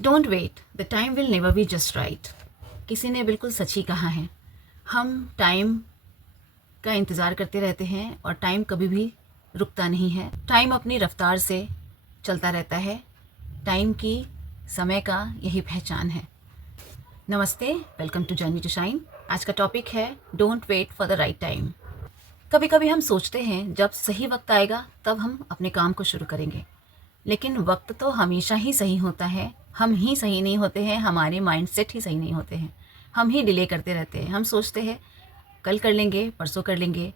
Don't wait, the time will never be just right. किसी ने बिल्कुल सच ही कहा है। हम टाइम का इंतज़ार करते रहते हैं और टाइम कभी भी रुकता नहीं है। टाइम अपनी रफ्तार से चलता रहता है। टाइम की, समय का यही पहचान है। नमस्ते, welcome to journey to shine. आज का टॉपिक है don't wait for the right time. कभी कभी हम सोचते हैं जब सही वक्त आएगा तब हम अपने काम को शुरू करेंगे, लेकिन वक्त तो हमेशा ही सही होता है। हम ही सही नहीं होते हैं, हमारे माइंडसेट ही सही नहीं होते हैं। हम ही डिले करते रहते हैं। हम सोचते हैं कल कर लेंगे, परसों कर लेंगे,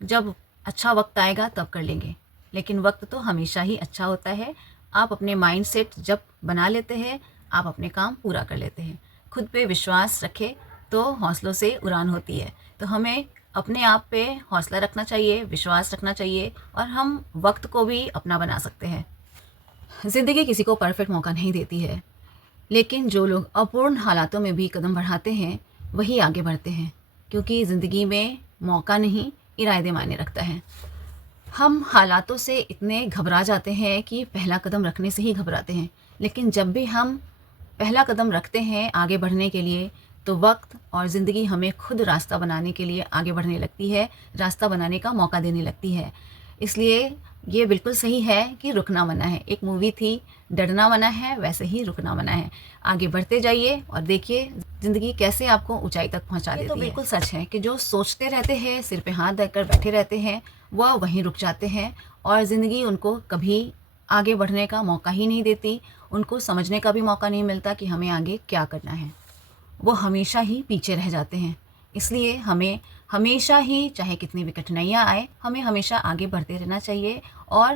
जब अच्छा वक्त आएगा तब कर लेंगे, लेकिन वक्त तो हमेशा ही अच्छा होता है। आप अपने माइंडसेट जब बना लेते हैं, आप अपने काम पूरा कर लेते हैं। खुद पे विश्वास रखें तो हौसलों से उड़ान होती है। तो हमें अपने आप पे हौसला रखना चाहिए, विश्वास रखना चाहिए, और हम वक्त को भी अपना बना सकते हैं। ज़िंदगी किसी को परफेक्ट मौका नहीं देती है, लेकिन जो लोग अपूर्ण हालातों में भी कदम बढ़ाते हैं वही आगे बढ़ते हैं, क्योंकि ज़िंदगी में मौका नहीं, इरादे मायने रखता है। हम हालातों से इतने घबरा जाते हैं कि पहला कदम रखने से ही घबराते हैं, लेकिन जब भी हम पहला कदम रखते हैं आगे बढ़ने के लिए, तो वक्त और ज़िंदगी हमें खुद रास्ता बनाने के लिए आगे बढ़ने लगती है, रास्ता बनाने का मौका देने लगती है। इसलिए ये बिल्कुल सही है कि रुकना मना है। एक मूवी थी, डरना मना है, वैसे ही रुकना मना है। आगे बढ़ते जाइए और देखिए ज़िंदगी कैसे आपको ऊंचाई तक पहुंचा देती है। ये तो बिल्कुल सच है कि जो सोचते रहते हैं, सिर पे हाथ रखकर बैठे रहते हैं, वह वहीं रुक जाते हैं और ज़िंदगी उनको कभी आगे बढ़ने का मौका ही नहीं देती। उनको समझने का भी मौका नहीं मिलता कि हमें आगे क्या करना है। वो हमेशा ही पीछे रह जाते हैं। इसलिए हमें हमेशा ही, चाहे कितनी भी कठिनाइयाँ आए, हमें हमेशा आगे बढ़ते रहना चाहिए। और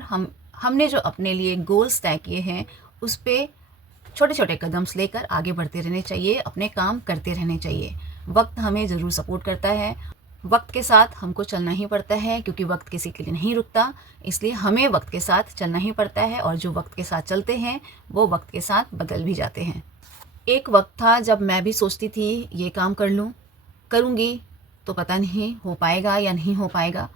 हमने जो अपने लिए गोल्स तय किए हैं उस पे छोटे छोटे कदम्स लेकर आगे बढ़ते रहने चाहिए, अपने काम करते रहने चाहिए। वक्त हमें ज़रूर सपोर्ट करता है। वक्त के साथ हमको चलना ही पड़ता है, क्योंकि वक्त किसी के लिए नहीं रुकता। इसलिए हमें वक्त के साथ चलना ही पड़ता है, और जो वक्त के साथ चलते हैं वो वक्त के साथ बदल भी जाते हैं। एक वक्त था जब मैं भी सोचती थी ये काम कर लूँ, करूँगी तो पता नहीं हो पाएगा या नहीं हो पाएगा।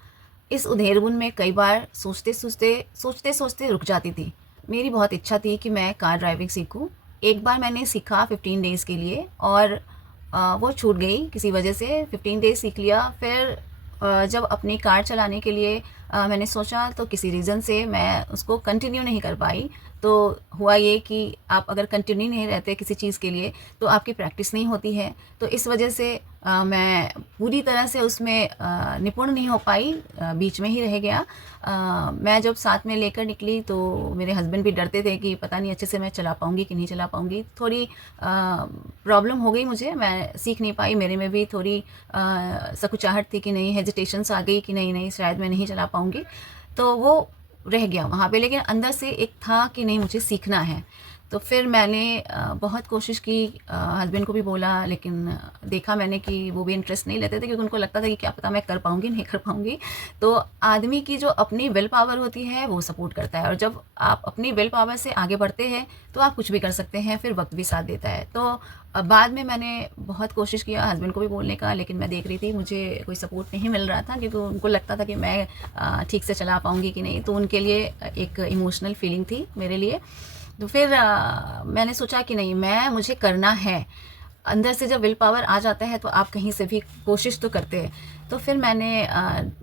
इस उधेड़बुन में कई बार सोचते सोचते रुक जाती थी। मेरी बहुत इच्छा थी कि मैं कार ड्राइविंग सीखूं। एक बार मैंने सीखा 15 डेज़ के लिए, और वो छूट गई किसी वजह से। 15 डेज़ सीख लिया, फिर जब अपनी कार चलाने के लिए मैंने सोचा तो किसी रीज़न से मैं उसको कंटिन्यू नहीं कर पाई। तो हुआ ये कि आप अगर कंटिन्यू नहीं रहते किसी चीज़ के लिए तो आपकी प्रैक्टिस नहीं होती है। तो इस वजह से मैं पूरी तरह से उसमें निपुण नहीं हो पाई, बीच में ही रह गया। मैं जब साथ में लेकर निकली तो मेरे हस्बैंड भी डरते थे कि पता नहीं अच्छे से मैं चला पाऊँगी कि नहीं चला पाऊँगी। थोड़ी प्रॉब्लम हो गई मुझे, मैं सीख नहीं पाई। मेरे में भी थोड़ी सकुचाहट थी कि नहीं, हेजिटेशंस आ गई कि नहीं नहीं शायद मैं नहीं चला पाऊँगी। तो वो रह गया वहाँ पे, लेकिन अंदर से एक था कि नहीं मुझे सीखना है। तो फिर मैंने बहुत कोशिश की, हस्बैंड को भी बोला, लेकिन देखा मैंने कि वो भी इंटरेस्ट नहीं लेते थे, क्योंकि उनको लगता था कि क्या पता मैं कर पाऊँगी नहीं कर पाऊँगी। तो आदमी की जो अपनी विल पावर होती है वो सपोर्ट करता है, और जब आप अपनी विल पावर से आगे बढ़ते हैं तो आप कुछ भी कर सकते हैं, फिर वक्त भी साथ देता है। तो बाद में मैंने बहुत कोशिश किया हस्बैंड को भी बोलने का, लेकिन मैं देख रही थी मुझे कोई सपोर्ट नहीं मिल रहा था, क्योंकि उनको लगता था कि मैं ठीक से चला पाऊँगी कि नहीं। तो उनके लिए एक इमोशनल फीलिंग थी मेरे लिए। तो फिर मैंने सोचा कि नहीं, मुझे करना है। अंदर से जब विल पावर आ जाता है तो आप कहीं से भी कोशिश तो करते हैं। तो फिर मैंने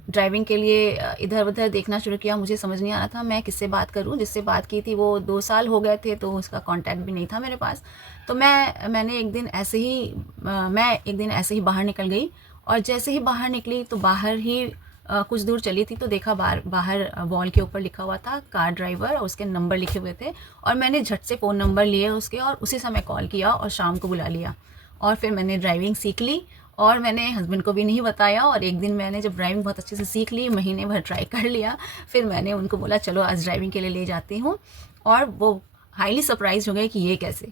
ड्राइविंग के लिए इधर उधर देखना शुरू किया। मुझे समझ नहीं आ रहा था मैं किससे बात करूं। जिससे बात की थी वो 2 साल हो गए थे, तो उसका कांटेक्ट भी नहीं था मेरे पास। तो मैं एक दिन ऐसे ही बाहर निकल गई, और जैसे ही बाहर निकली तो बाहर ही कुछ दूर चली थी तो देखा बाहर वॉल के ऊपर लिखा हुआ था कार ड्राइवर, और उसके नंबर लिखे हुए थे। और मैंने झट से फ़ोन नंबर लिए उसके, और उसी समय कॉल किया और शाम को बुला लिया। और फिर मैंने ड्राइविंग सीख ली, और मैंने हस्बैंड को भी नहीं बताया। और एक दिन मैंने जब ड्राइविंग बहुत अच्छे से सीख ली, महीने भर ट्राई कर लिया, फिर मैंने उनको बोला चलो आज ड्राइविंग के लिए ले जाती हूँ। और वो हाईली सरप्राइज हो गए कि ये कैसे।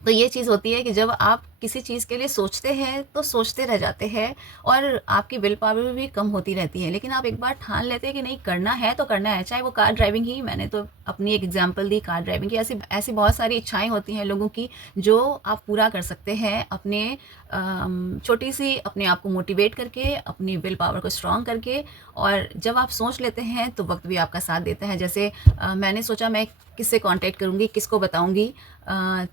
तो ये चीज़ होती है कि जब आप किसी चीज़ के लिए सोचते हैं तो सोचते रह जाते हैं और आपकी विल पावर भी कम होती रहती है। लेकिन आप एक बार ठान लेते हैं कि नहीं करना है तो करना है, चाहे वो कार ड्राइविंग ही, मैंने तो अपनी एक एग्जांपल दी कार ड्राइविंग की। ऐसी ऐसी बहुत सारी इच्छाएं होती हैं लोगों की जो आप पूरा कर सकते हैं अपने छोटी सी अपने आप को मोटिवेट करके, अपनी विल पावर को स्ट्रॉन्ग करके। और जब आप सोच लेते हैं तो वक्त भी आपका साथ देता है। जैसे मैंने सोचा मैं किससे कांटेक्ट करूँगी, किसको बताऊँगी,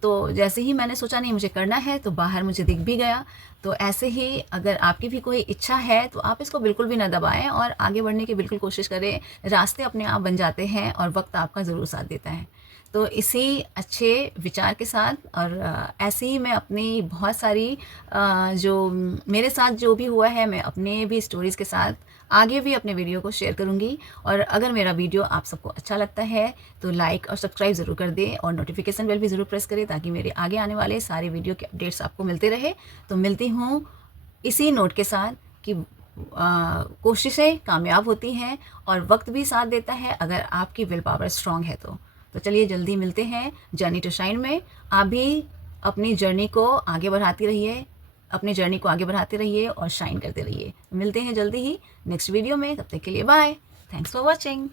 तो जैसे ही मैंने सोचा नहीं मुझे करना है तो बाहर मुझे दिख भी गया। तो ऐसे ही अगर आपकी भी कोई इच्छा है तो आप इसको बिल्कुल भी ना दबाएं और आगे बढ़ने की बिल्कुल कोशिश करें। रास्ते अपने आप बन जाते हैं और वक्त आपका ज़रूर साथ देता है। तो इसी अच्छे विचार के साथ और ऐसे ही मैं अपनी बहुत सारी जो मेरे साथ जो भी हुआ है, मैं अपने भी स्टोरीज़ के साथ आगे भी अपने वीडियो को शेयर करूँगी। और अगर मेरा वीडियो आप सबको अच्छा लगता है तो लाइक और सब्सक्राइब ज़रूर कर दें और नोटिफिकेशन बेल भी ज़रूर प्रेस करें ताकि मेरे आगे आने वाले सारे वीडियो के अपडेट्स आपको मिलते रहे। तो मिलती हूँ इसी नोट के साथ कि कोशिशें कामयाब होती हैं और वक्त भी साथ देता है अगर आपकी विल पावर स्ट्रांग है तो चलिए जल्दी मिलते हैं जर्नी टू शाइन में। आप भी अपनी जर्नी को आगे बढ़ाती रहिए, अपनी जर्नी को आगे बढ़ाते रहिए और शाइन करते रहिए। मिलते हैं जल्दी ही नेक्स्ट वीडियो में, तब तक के लिए बाय। Thanks for watching.